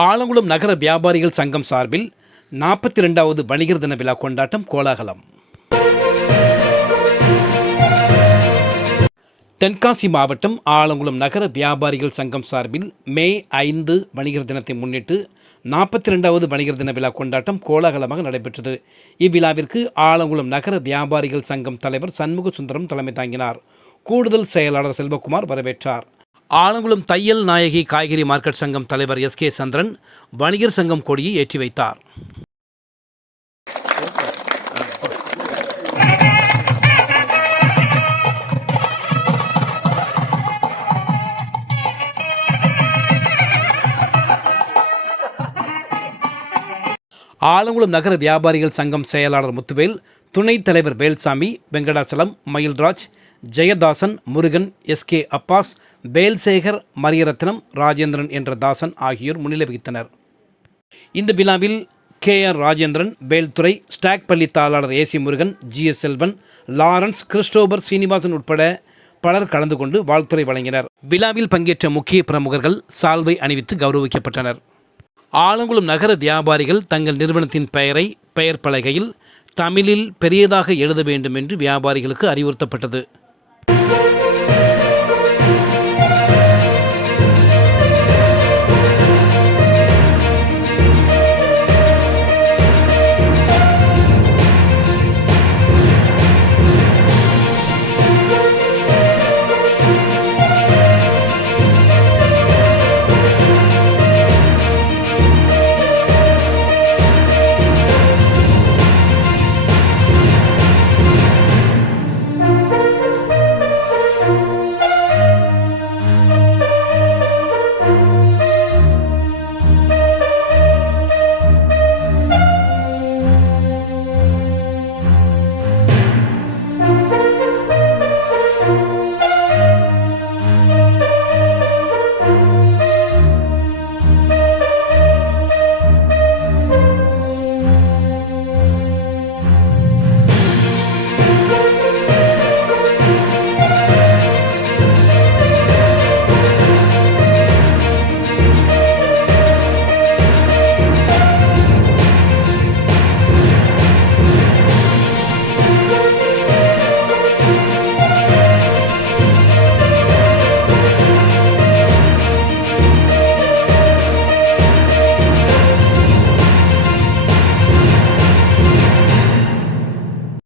ஆலங்குளம் நகர வியாபாரிகள் சங்கம் சார்பில் 42வது வணிகர் தின விழா கொண்டாட்டம் கோலாகலம். தென்காசி மாவட்டம் ஆலங்குளம் நகர வியாபாரிகள் சங்கம் சார்பில் மே 5 வணிகர் தினத்தை முன்னிட்டு 42வது வணிகர் தின விழா கொண்டாட்டம் கோலாகலமாக நடைபெற்றது. இவ்விழாவிற்கு ஆலங்குளம் நகர வியாபாரிகள் சங்கம் தலைவர் சண்முக சுந்தரம் தலைமை தாங்கினார். கூடுதல் செயலாளர் செல்வகுமார் வரவேற்றார். ஆலங்குளம் தையல் நாயகி காய்கறி மார்க்கெட் சங்கம் தலைவர் எஸ்.கே. சந்திரன் வணிகர் சங்கம் கொடியை ஏற்றி வைத்தார். ஆலங்குளம் நகர வியாபாரிகள் சங்கம் செயலாளர் முத்துவேல், துணைத் தலைவர் வேல்சாமி, வெங்கடாச்சலம், மயில்ராஜ், ஜெயதாசன், முருகன், எஸ்.கே. அப்பாஸ், வேல்சேகர், மரியரத்னம், ராஜேந்திரன் என்ற தாசன் ஆகியோர் முன்னிலை வகித்தனர். இந்த விழாவில் கே.ஆர். ராஜேந்திரன், வேல்துறை, ஸ்டாக் பள்ளி தாளாளர் A C. Murugan, G S. Selvan, Lawrence, Christopher, Srinivasan உட்பட பலர் கலந்து கொண்டு வாழ்த்துரை வழங்கினர். விழாவில் பங்கேற்ற முக்கிய பிரமுகர்கள் சால்வை அணிவித்து கௌரவிக்கப்பட்டனர். ஆலங்குளம் நகர வியாபாரிகள் தங்கள் நிறுவனத்தின் பெயரை பெயர் பலகையில் தமிழில் பெரியதாக எழுத வேண்டும் என்று வியாபாரிகளுக்கு அறிவுறுத்தப்பட்டது.